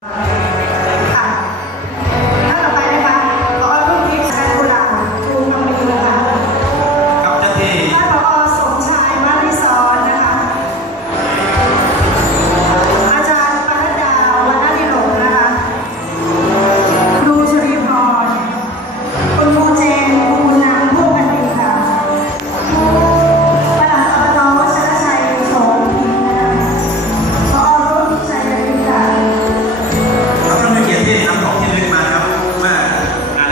Bye.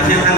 Gracias.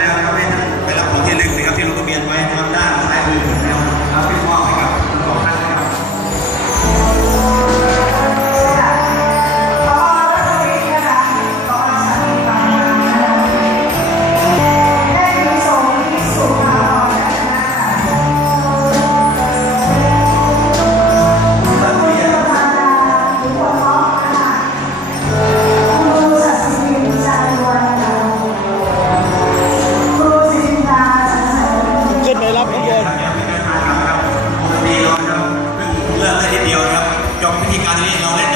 วิธีการนี้เราได้